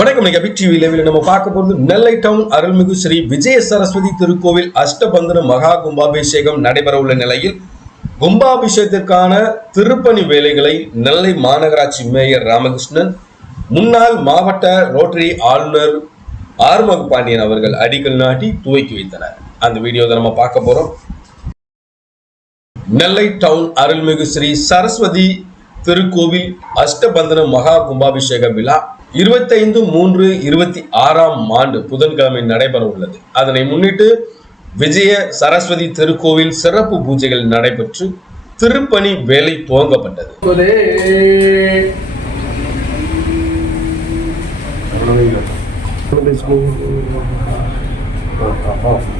வணக்கம். இன்னைக்கு அபிக் டிவி லெவலில் நம்ம பார்க்க போறது நெல்லை டவுன் அருள்மிகு ஸ்ரீ விஜய சரஸ்வதி திருக்கோவில் அஷ்டபந்தன மகா கும்பாபிஷேகம் நடைபெற உள்ள நிலையில் கும்பாபிஷேகத்திற்கான திருப்பணி வேலைகளை நெல்லை மாநகராட்சி மேயர் ராமகிருஷ்ணன் முன்னாள் மாவட்ட ரோட்டரி ஆளுநர் ஆறுமுக பாண்டியன் அவர்கள் அடிக்கல் நாட்டி துவக்கி வைத்தனர். அந்த வீடியோவை நம்ம பார்க்க போறோம். நெல்லை டவுன் அருள்மிகு ஸ்ரீ சரஸ்வதி திருக்கோவில் அஷ்டபந்தன மகா கும்பாபிஷேக விழா இருபத்தைந்து மூன்று இருபத்தி ஆறாம் ஆண்டு புதன்கிழமை நடைபெற உள்ளது அதனை முன்னிட்டு விஜய சரஸ்வதி திருக்கோவில் சிறப்பு பூஜைகள் நடைபெற்று திருப்பணி வேலை துவங்கப்பட்டது Thank you.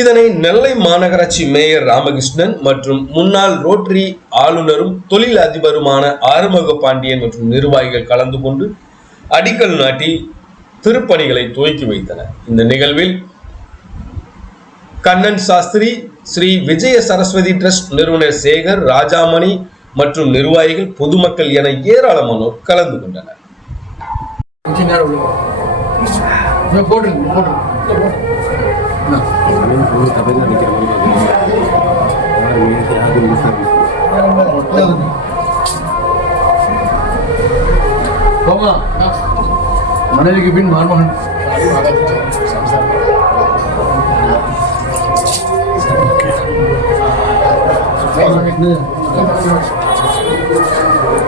இதனை நெல்லை மாநகராட்சி மேயர் ராமகிருஷ்ணன் மற்றும் முன்னாள் ரோட்டரி ஆளுநரும் தொழில் அதிபருமான ஆறுமுக பாண்டியன் மற்றும் நிர்வாகிகள் கலந்து கொண்டு அடிக்கல் நாட்டி திருப்பணிகளை துவக்கி வைத்தனர். இந்த நிகழ்வில் கண்ணன் சாஸ்திரி ஸ்ரீ விஜய சரஸ்வதி ட்ரஸ்ட் நிறுவனர் சேகர் ராஜாமணி மற்றும் நிர்வாகிகள் பொதுமக்கள் என ஏராளமானோர் கலந்து கொண்டனர். கொஞ்ச நேரம் உள்ள இதை போட்டுருங்க போட்டுருங்க இதை போட்டுருங்க. இந்தா. போமா மனைவிக்கு பின் மருமகன்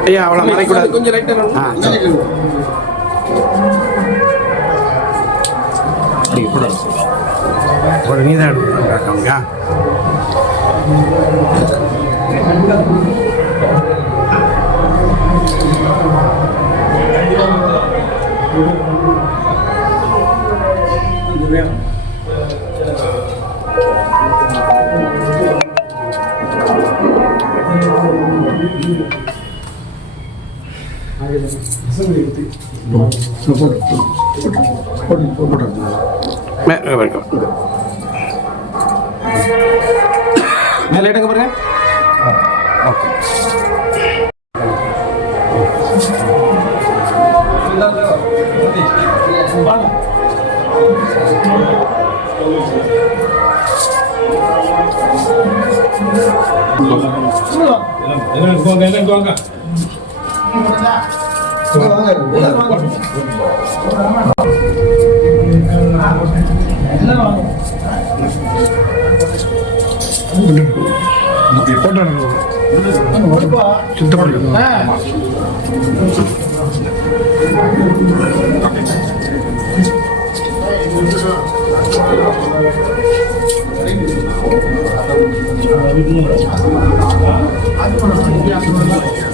ஐயா அவ்வளோ மறைக்கூடாது கொஞ்சம் லைட்டாக ஆ, சரி. அப்படி கூட ஒரு நீ தான் எடுத்துருக்காங்க மேலே எடுங்க பாருங்க ஓகே இப்படி இது ஒரு கல்யாணம் இருக்கணும் Gracias.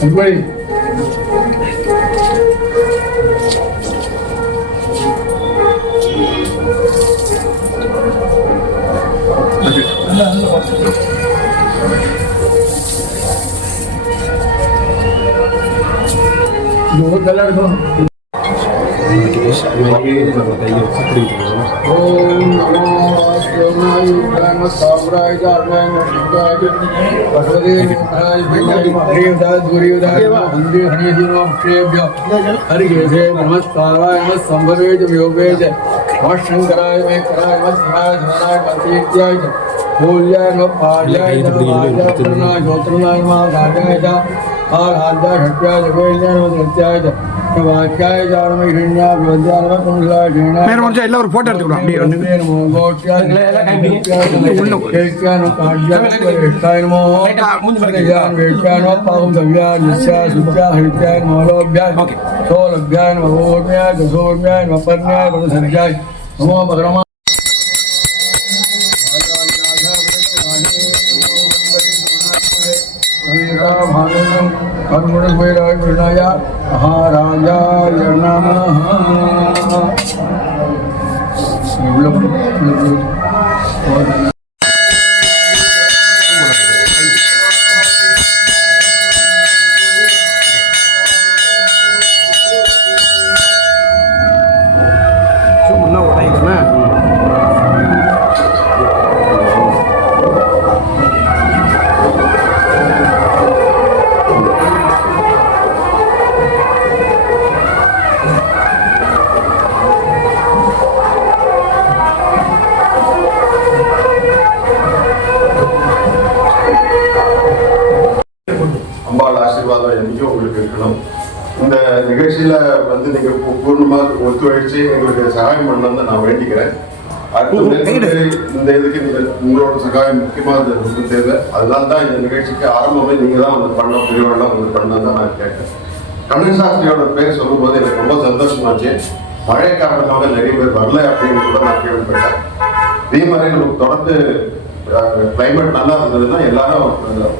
Everybody. जो कलर हो के के जब तैयार स्वीकृति हो और रामकृष्ण रंग सप्राइज आवे हिदायतनी बसवदेव महाराज भणी महाराज दाज गुरुदा वंदे हणी जीरो अक्षय अरि केजे परमस्तव संभवेद व्योपवेद और शंकराचार्य महाराज द्वारा प्रतिक्जय हो जाए गोपाल जी की ஆராந்தா ஷட்யாஜ கோயிலான எல்லாரும் போட்டோ எடுத்துக்கலாம் हनुमणभैरविणय महाराजाय नमः। நிகழ்ச்சியில வந்து நீங்க பூ- பூர்ணமா ஒத்துழைச்சு எங்களுக்கு சகாயம் பண்ணணும்னு நான் வேண்டிக்கிறேன். இந்த இதுக்கு நீங்க உங்களோட சகாயம் முக்கியமா இது ரொம்ப தேவை அதனால தான் இந்த நிகழ்ச்சிக்கு ஆரம்பமே நீங்க தான் வந்து பண்ண பெரியவரெல்லாம் வந்து பண்ணதான் தான் நான் கேட்டேன். கண்ணன் சாஸ்திரியோட பேர் சொல்லும்போது எனக்கு ரொம்ப சந்தோஷமாச்சு மழை காரணமாக நிறைய பேர் வரல அப்படின்னு கூட நான் கேள்விப்பட்டேன். இதே மாதிரி நமக்கு தொடர்ந்து கிளைமேட் நல்லா இருந்ததுன்னா எல்லாரும்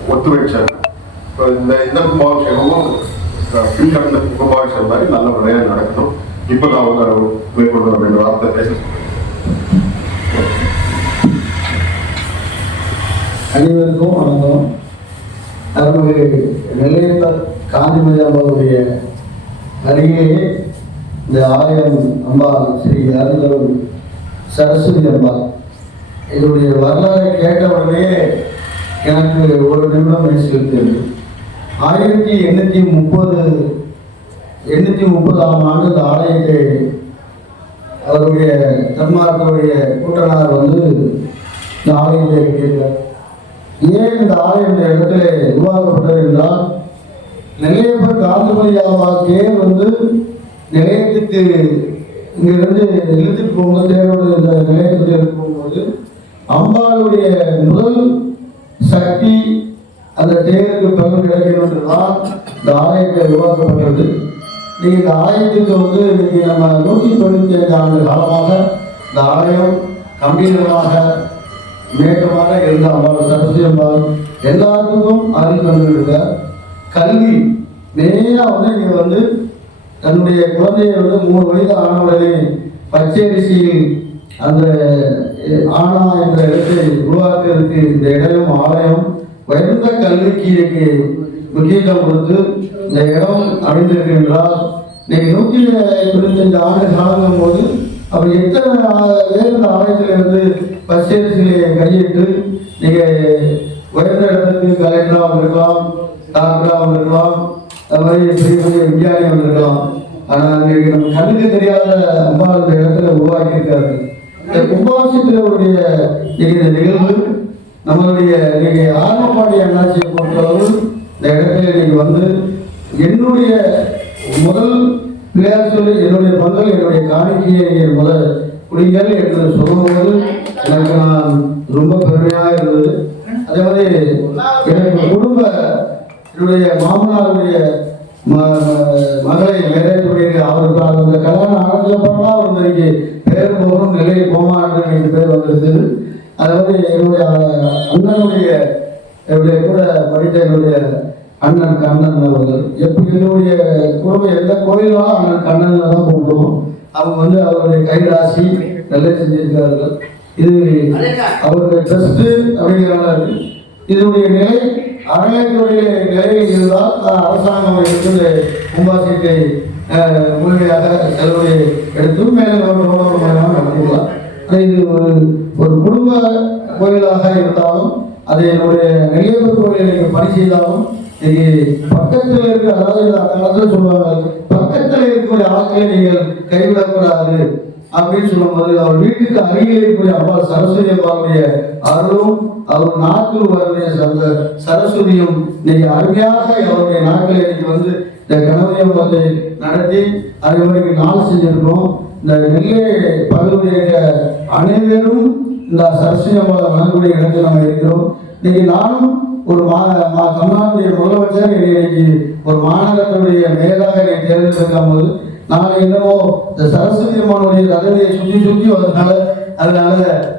ஒத்துழைச்சாங்க. இப்போ இந்த இந்த கும்பாபிஷேகமும் பின்கடந்த கும்பாபிஷேகம் மாதிரி நல்ல முறையாக நடக்கணும் இப்போ நான் அவங்க மேற்கொண்டு வர வேண்டிய வார்த்தை பேச அனைவருக்கும் வணக்கம். நமது நெல்லையப்பர் காந்திமதி அம்பாவுடைய இந்த ஆலயம் அம்பாள் ஸ்ரீ அருந்தரும் சரஸ்வதி அம்பாள். இதனுடைய வரலாறு கேட்ட உடனே எனக்கு ஒரு நிமிடம் பேசியிருக்கிறது ஆயிரத்தி எண்ணூற்றி முப்பது எண்ணூற்றி முப்பதாம் ஆண்டு இந்த ஆலயத்தை அவருடைய தன்மார்களுடைய கூட்டனார் வந்து இந்த ஆலயத்தை கட்டியிருக்கார். ஏன் இந்த ஆலயம் இந்த இடத்துல உருவாக்கப்பட்டது என்றால் நெல்லையப்பர் காந்திமதியாவாக்கே வந்து நிலையத்துக்கு இங்கிருந்து இழுத்துட்டு போகும்போது தேரோடு இந்த நிலையத்துக்கு போகும்போது அம்பாளுடைய முதல் சக்தி அந்த தேருக்கு பலன் கிடைக்கணும் என்றுதான் இந்த ஆலயத்தை உருவாக்கப்பட்டது நீங்க இந்த ஆலயத்துக்கு வந்து இன்னைக்கு நம்ம நூற்றி தொண்ணூத்தி ஐந்து ஆண்டு காலமாக இந்த ஆலயம் கம்பீரமாக மேட்டமாக இருந்தால் அம்பாள் எல்லாத்துக்கும் அருள் வந்துவிடுங்க கல்வி நேராக வந்து நீங்க வந்து தன்னுடைய குழந்தையை வந்து மூணு வயது ஆனவுடனே பச்சை பச்சரிசியில் அந்த ஆனா என்ற இடத்தை உருவாக்குறதுக்கு இந்த இடம் ஆலயம் உயர்ந்த கல்விக்கு இன்னைக்கு முக்கியத்துவம் கொடுத்து இந்த இடம் அமைந்திருக்கின்றால் இன்னைக்கு நூற்றி இருபத்தஞ்சு ஆண்டு காலங்கும் போது அவர் எத்தனை வேறு ஆலயத்திலிருந்து பஸ் இருந்து கையிட்டு நீங்க உயர்ந்த இடத்துக்கு கலெக்டராக இருக்கலாம் டாக்டராக இருக்கலாம் அது மாதிரி பெரிய பெரிய விஞ்ஞானியாக இருக்கலாம் ஆனால் இன்றைக்கு நம்ம கண்ணுக்கு தெரியாத அம்மா இந்த இடத்துல உருவாக்கி இருக்காரு இந்த கும்பாபிஷேகத்தினுடைய இந்த நிகழ்வு நம்மளுடைய இன்னைக்கு ஆர்வப்பாடி அண்ணாச்சியை பொறுத்தளவு இந்த இடத்துல இன்னைக்கு வந்து என்னுடைய முதல் பிள்ளையார் சொல்லி என்னுடைய பங்கு என்னுடைய காணிக்கையை முதல் குடிகள் என்று சொல்லும்போது எனக்கு நான் ரொம்ப பெருமையாக இருந்தது. அதே மாதிரி எனக்கு குடும்ப என்னுடைய மாமனாருடைய ம- மகளை நிறைவேற்றிய அவருக்கு அந்த கல்யாணம் ஆனதுக்கு அப்புறமா அவர் இன்னைக்கு பேர் போகணும் நிலையை போமா என்று பேர் வந்திருந்தது. அதாவது என்னுடைய அண்ணனுடைய என்னுடைய கூட படித்த என்னுடைய அண்ணன் கண்ணன் அவர்கள் எப்படி என்னுடைய குடும்பம் எந்த கோயிலும் அண்ணன் கண்ணன் தான் கூப்பிடுவோம் அவங்க வந்து அவருடைய கைராசி நல்லா செஞ்சிருக்கிறார்கள். இது அவருடைய ட்ரஸ்ட் அப்படிங்கிறனால இதனுடைய நிலை அரங்கத்துடைய நிலையில் இருந்தால் அரசாங்கம் எடுத்து இந்த கும்பாசியத்தை முழுமையாக செலவு எடுத்து மேலே நடத்திக்கலாம். இது ஒரு ஒரு குடும்ப கோயிலாக இருந்தாலும் அது என்னுடைய நெல்லியப்பர் கோயிலை நீங்கள் பணி செய்தாலும் இன்னைக்கு பக்கத்தில் இருக்க அதாவது இந்த காலத்தில் சொல்லுவாங்க பக்கத்தில் இருக்கக்கூடிய ஆட்களை நீங்கள் கைவிடக்கூடாது அப்படின்னு சொல்லும்போது அவர் வீட்டுக்கு அருகில் இருக்கக்கூடிய அம்மா சரஸ்வதி அம்மாவுடைய அருளும் அவர் நாட்டில் வரக்கூடிய அந்த சரஸ்வதியும் இன்னைக்கு அருமையாக அவருடைய நாட்களை இன்னைக்கு வந்து இந்த கணவரி அம்பாத்தை நடத்தி அது வரைக்கும் நாள் செஞ்சிருக்கோம் இந்த நெல்லை பகுதியுடைய அனைவரும் இந்த சரஸ்வதி அம்பாவை வணங்கக்கூடிய இடத்தில் நம்ம இருக்கிறோம். இன்னைக்கு நானும் ஒரு மா மா தமிழ்நாட்டுடைய முதலமைச்சர் இன்னைக்கு ஒரு மாநிலத்தினுடைய மேலாக என்னை தேர்ந்தெடுக்கும் போது நான் என்னமோ இந்த சரஸ்வதி அம்மாவுடைய ரதவியை சுற்றி சுற்றி வந்ததுனால அதனால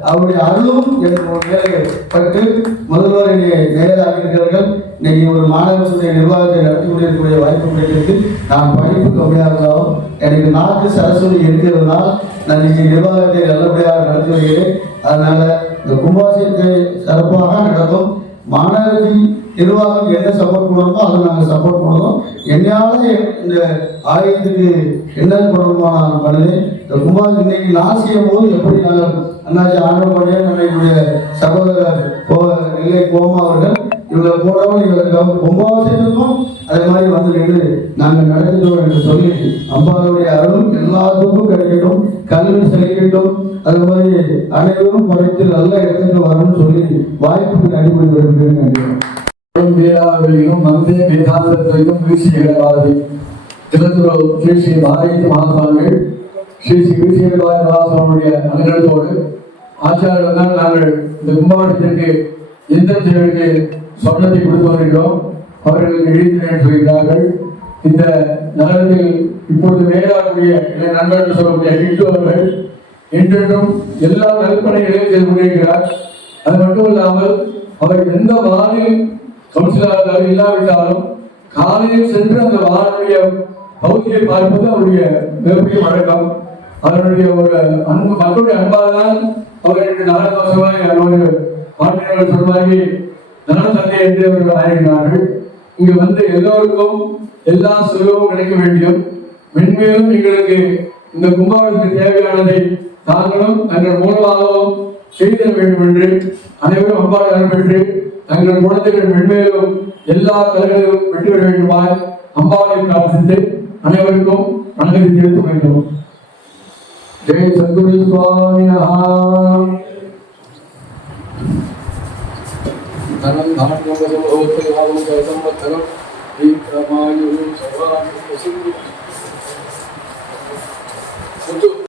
அவருடைய அருளும் எனக்கு ஒரு மேலே பட்டு முதல்வர் என்னை நேராக இருக்கிறார்கள். இன்னைக்கு ஒரு மாணவர்களுடைய நிர்வாகத்தை நடத்தி கொண்டிருக்கக்கூடிய வாய்ப்பு கிடைக்கிறது நான் படிப்பு கம்மியாக இருந்தாலும் எனக்கு நாக்கு சரஸ்வதி இருக்கிறதுனால் நான் இன்னைக்கு நிர்வாகத்தை நல்லபடியாக நடத்தி வருகிறேன். அதனால இந்த கும்பாசியத்தை சிறப்பாக நடக்கும் மாநகராட்சி நிர்வாகம் என்ன சப்போர்ட் பண்ணணுமோ அதை நாங்கள் சப்போர்ட் பண்ணணும் என்னால இந்த ஆலயத்துக்கு என்ன பண்ணணுமோ நான் பண்ணுவேன். இந்த கும்பாசி இன்னைக்கு நான் செய்யும் போது எப்படி நாங்கள் அண்ணாச்சி ஆண்டவன் அன்னைக்குடைய சகோதரர் கோ நெல்லை கோமா அவர்கள் இவங்களை போடவும் இவர்களுக்கு கும்பாபிஷேகத்துக்கும் அதே மாதிரி வந்து நின்று நாங்கள் நடத்துகிறோம் என்று சொல்லி அம்பாளுடைய அருளும் எல்லாத்துக்கும் கிடைக்கட்டும் கல்வி செழிக்கட்டும் அது மாதிரி அனைவரும் படைத்து நல்ல இடத்துக்கு வரணும்னு சொல்லி வாய்ப்புக்கு அடிப்படை வருகிறேன் நினைக்கிறேன் வேளாவிலும் மந்தே வேதாந்தத்திலும் வீசியவாதி திருத்துறவு ஸ்ரீ ஸ்ரீ பாரதி மகாசுவாமிகள் ஸ்ரீ ஸ்ரீ வீசியவாதி மகாசுவாமியுடைய அனுகிரகத்தோடு ஆச்சாரியர் தான் நாங்கள் இந்த கும்பாவட்டத்திற்கு எந்த செய்வதற்கு சொன்னதை கொடுத்து வருகிறோம் அவர்கள் எழுதினேன் சொல்கிறார்கள் இந்த நகரத்தில் இப்பொழுது மேலாகக்கூடிய இளைய நண்பர்கள் சொல்லக்கூடிய ஹிட்டு அவர்கள் என்றென்றும் எல்லா நற்பணிகளையும் செய்து முடிகிறார் அது மட்டும் இல்லாமல் அவர் எந்த வானில் கவுன்சிலராக இல்லாவிட்டாலும் காலையில் சென்று அந்த வானுடைய பகுதியை பார்ப்பது அவருடைய மிகப்பெரிய வழக்கம் அவருடைய ஒரு அன்பு மக்களுடைய அன்பால் தான் அவர் எனக்கு நாலு ஒரு பாட்டினர்கள் சொல்வாங்கி நல தந்தை என்று அவர்கள் ஆயிருக்கிறார்கள் இங்கு வந்து எல்லோருக்கும் எல்லா செல்வமும் கிடைக்க வேண்டும். மென்மேலும் எங்களுக்கு இந்த கும்பாவிற்கு தேவையானதை தாங்களும் தங்கள் மூலமாகவும் செய்திட வேண்டும் என்று அனைவரும் அம்பாள் பெற்று தங்கள் குழந்தைகள் மென்மேலும் எல்லா தலைகளிலும் வெற்றி பெற வேண்டுமாய் அம்பாவை பிரார்த்தித்து அனைவருக்கும் வணக்கத்தை தெரிவித்துக் கொள்கிறோம். ஜெய் சத்குரு சுவாமி धनं धान्यवसवोत्तयावसंवत्सरं विक्रमायुः सर्वाणि प्रसिद्धि